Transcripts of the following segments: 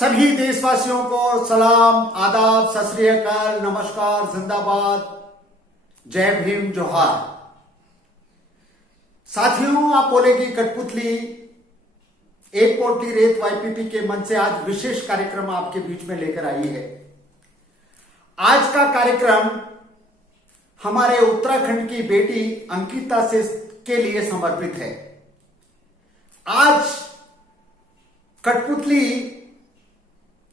सभी देशवासियों को सलाम, आदाब, सत श्री अकाल, नमस्कार, जिंदाबाद, जय भीम, जोहार। साथियों, आप बोले कि कठपुतली एक पोटली रेत वाईपीपी के मन से आज विशेष कार्यक्रम आपके बीच में लेकर आई है। आज का कार्यक्रम हमारे उत्तराखंड की बेटी अंकिता से के लिए समर्पित है। आज कठपुतली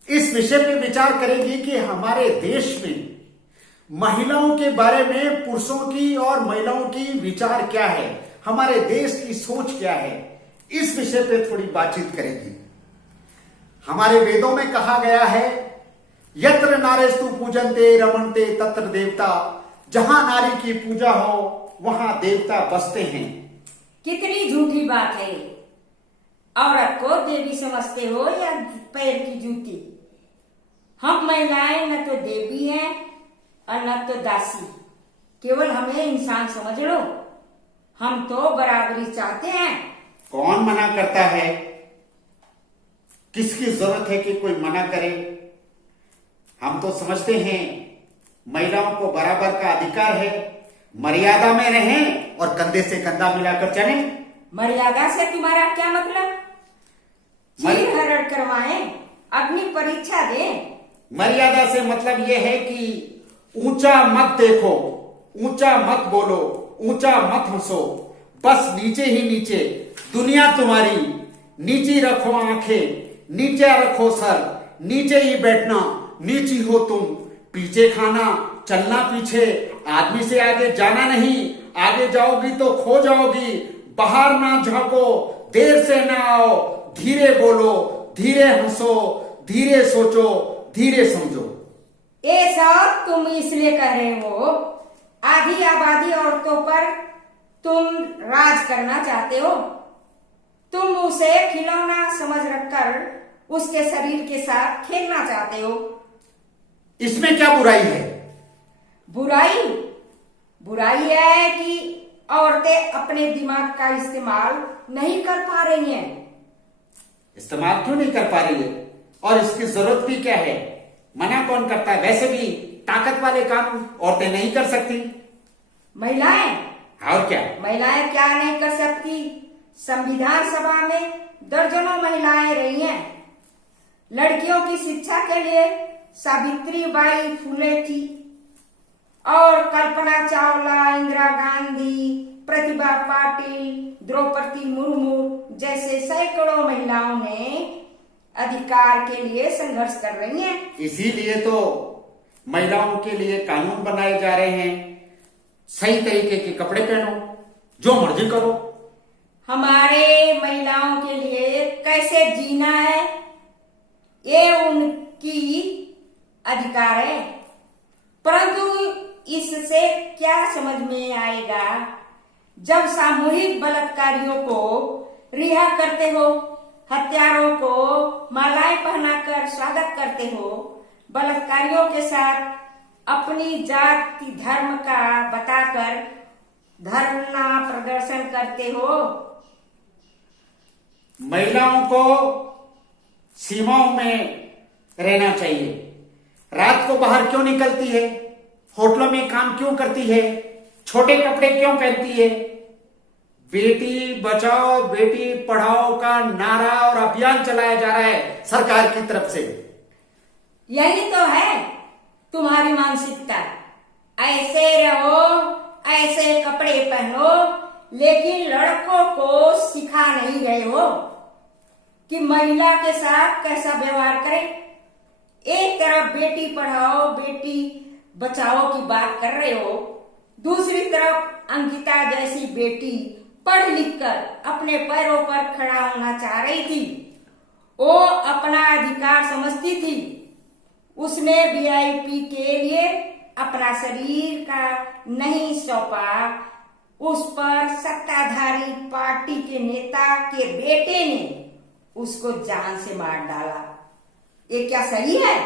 इस विषय पे विचार करेगी कि हमारे देश में महिलाओं के बारे में पुरुषों की और महिलाओं की विचार क्या है, हमारे देश की सोच क्या है, इस विषय पे थोड़ी बातचीत करेगी। हमारे वेदों में कहा गया है, यत्र नारेस्तु पूजन्ते रमन्ते तत्र देवता, जहां नारी की पूजा हो वहां देवता बसते हैं। कितनी झूठी बात है। औरत को देवी समझते हो या पैर की जूती। हम महिलाएं न तो देवी हैं और न तो दासी, केवल हमें इंसान समझ लो। हम तो बराबरी चाहते हैं। कौन मना करता है? किसकी जरूरत है कि कोई मना करे? हम तो समझते हैं महिलाओं को बराबर का अधिकार है, मर्यादा में रहें और कंधे से कंधा मिलाकर चलें। मर्यादा से तुम्हारा क्या मतलब? चीर हरण करवाएं, अग्नि परीक्षा दें। मर्यादा से मतलब यह है कि ऊंचा मत देखो, ऊंचा मत बोलो, ऊंचा मत हंसो, बस नीचे ही नीचे। दुनिया तुम्हारी, नीचे रखो आंखें, नीचे रखो सर, नीचे ही बैठना, नीची हो तुम, पीछे खाना, चलना पीछे, आदमी से आगे जाना नहीं, आगे जाओगी तो खो जाओगी। बाहर ना झांको, देर से ना आओ, धीरे बोलो, धीरे हंसो, धीरे सोचो, धीरे समझो। ये सब तुम इसलिए कह रहे हो, आधी आबादी औरतों पर तुम राज करना चाहते हो। तुम उसे खिलौना समझ रखकर उसके शरीर के साथ खेलना चाहते हो। इसमें क्या बुराई है? बुराई है कि औरतें अपने दिमाग का इस्तेमाल नहीं कर पा रही हैं। इस्तेमाल क्यों नहीं कर पा रही है? और इसकी जरूरत भी क्या है? मना कौन करता है? वैसे भी ताकत वाले काम औरतें नहीं कर सकती। महिलाएं और क्या? महिलाएं क्या नहीं कर सकती? संविधान सभा में दर्जनों महिलाएं रही हैं। लड़कियों की शिक्षा के लिए सावित्री बाई फुले थी और कल्पना चावला, इंदिरा गांधी, प्रतिभा पाटिल, द्रौपदी मुर्मू जैसे सैकड़ों महिलाओं ने अधिकार के लिए संघर्ष कर रही हैं। इसीलिए तो महिलाओं के लिए कानून बनाए जा रहे हैं। सही तरीके के कपड़े पहनो, जो मर्जी करो। हमारे महिलाओं के लिए कैसे जीना है, ये उनकी अधिकार है। परंतु इससे क्या समझ में आएगा जब सामूहिक बलात्कारियों को रिहा करते हो, हत्यारों को मालाएं पहनाकर स्वागत करते हो, बलात्कारियों के साथ अपनी जाति धर्म का बताकर धरना प्रदर्शन करते हो। महिलाओं को सीमाओं में रहना चाहिए। रात को बाहर क्यों निकलती है? होटलों में काम क्यों करती है? छोटे कपड़े क्यों पहनती है? बेटी बचाओ बेटी पढ़ाओ का नारा और अभियान चलाया जा रहा है सरकार की तरफ से। यही तो है तुम्हारी मानसिकता। ऐसे रहो, ऐसे कपड़े पहनो, लेकिन लड़कों को सिखा नहीं रहे हो कि महिला के साथ कैसा व्यवहार करें। एक तरफ बेटी पढ़ाओ बेटी बचाओ की बात कर रहे हो, दूसरी तरफ अंकिता जैसी बेटी पढ़ लिख कर अपने पैरों पर खड़ा होना चाह रही थी। वो अपना अधिकार समझती थी। उसने वीआईपी के लिए अपना शरीर का नहीं सौंपा। उस पर सत्ताधारी पार्टी के नेता के बेटे ने उसको जान से मार डाला। ये क्या सही है?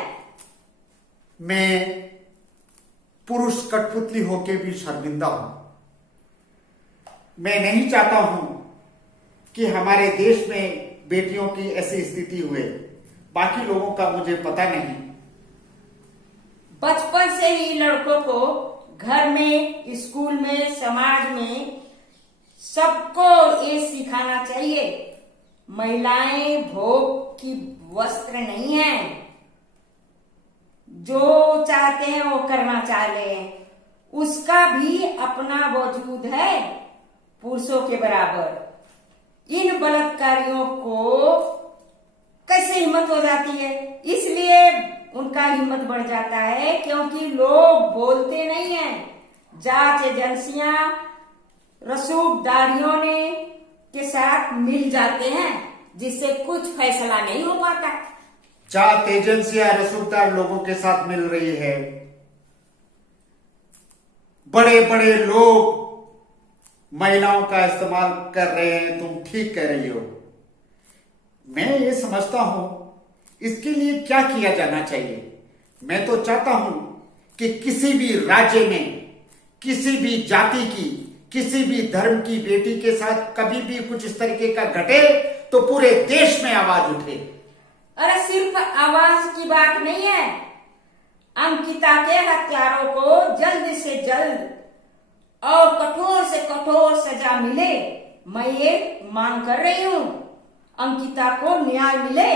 मैं पुरुष कठपुतली होके भी शर्मिंदा हूं। मैं नहीं चाहता हूं कि हमारे देश में बेटियों की ऐसी स्थिति हुए। बाकी लोगों का मुझे पता नहीं। बचपन से ही लड़कों को घर में, स्कूल में, समाज में सबको ये सिखाना चाहिए, महिलाएं भोग की वस्त्र नहीं है, जो चाहते हैं वो करना चाह रहे हैं, उसका भी अपना वजूद है पुरुषों के बराबर। इन बलात्कारियों को कैसे हिम्मत हो जाती है? इसलिए उनका हिम्मत बढ़ जाता है क्योंकि लोग बोलते नहीं हैं। जांच एजेंसियां रसूखदारियों ने के साथ मिल जाते हैं, जिससे कुछ फैसला नहीं हो पाता। जांच एजेंसियां रसूखदार लोगों के साथ मिल रही है, बड़े बड़े लोग महिलाओं का इस्तेमाल कर रहे हैं। तुम ठीक कह रही हो। मैं ये समझता हूं इसके लिए क्या किया जाना चाहिए। मैं तो चाहता हूं कि किसी भी राज्य में, किसी भी जाति की, किसी भी धर्म की बेटी के साथ कभी भी कुछ इस तरीके का घटे तो पूरे देश में आवाज उठे। अरे सिर्फ आवाज की बात नहीं है, अंकिता के हत्यारों को जल्द से जल्द और कठोर से कठोर सजा मिले। मैं ये मांग कर रही हूं, अंकिता को न्याय मिले।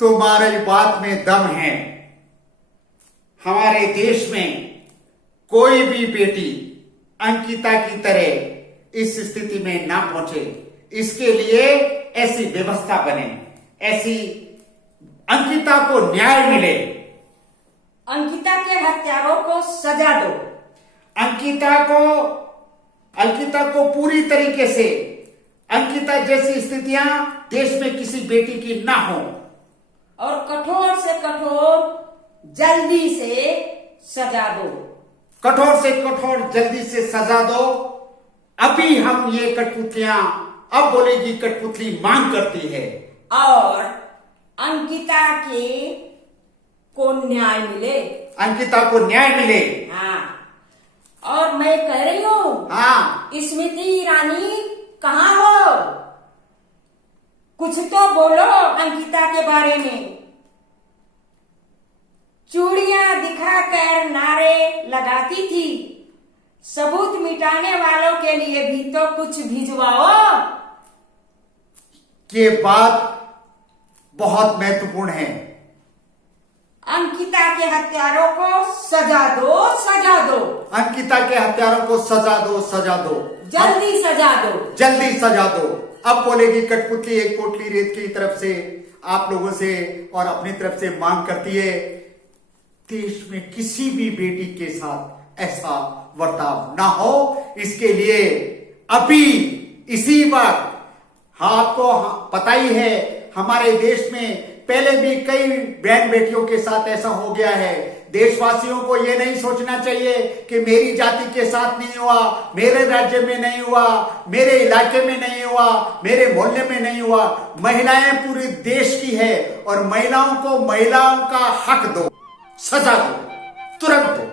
तुम्हारी बात में दम है। हमारे देश में कोई भी बेटी अंकिता की तरह इस स्थिति में ना पहुंचे, इसके लिए ऐसी व्यवस्था बने, ऐसी अंकिता को न्याय मिले। अंकिता के हत्यारों को सजा दो। अंकिता को पूरी तरीके से, अंकिता जैसी स्थितियां देश में किसी बेटी की ना हो, और कठोर से कठोर जल्दी से सजा दो। कठोर से कठोर जल्दी से सजा दो। अभी हम ये कठपुतलियां, अब बोलेगी कठपुतली मांग करती है, और अंकिता के को न्याय मिले। अंकिता को न्याय मिले। हाँ, और मैं कह रही हूँ, हाँ, स्मृति ईरानी कहाँ हो? कुछ तो बोलो अंकिता के बारे में। चूड़ियां दिखाकर नारे लगाती थी, सबूत मिटाने वालों के लिए भी तो कुछ भिजवाओ। ये बात बहुत महत्वपूर्ण है। अंकिता के हत्यारों को सजा दो, सजा दो। अंकिता के हत्यारों को सजा दो, सजा दो, जल्दी सजा दो, जल्दी सजा दो। अब बोलेगी कठपुतली एक पोटली रेत की तरफ से आप लोगों से और अपनी तरफ से मांग करती है, देश में किसी भी बेटी के साथ ऐसा बर्ताव ना हो। इसके लिए अभी इसी वक्त, आपको पता ही है हमारे देश में पहले भी कई बहन बेटियों के साथ ऐसा हो गया है। देशवासियों को यह नहीं सोचना चाहिए कि मेरी जाति के साथ नहीं हुआ, मेरे राज्य में नहीं हुआ, मेरे इलाके में नहीं हुआ, मेरे मोहल्ले में नहीं हुआ। महिलाएं पूरे देश की है और महिलाओं को महिलाओं का हक दो, सजा दो, तुरंत दो।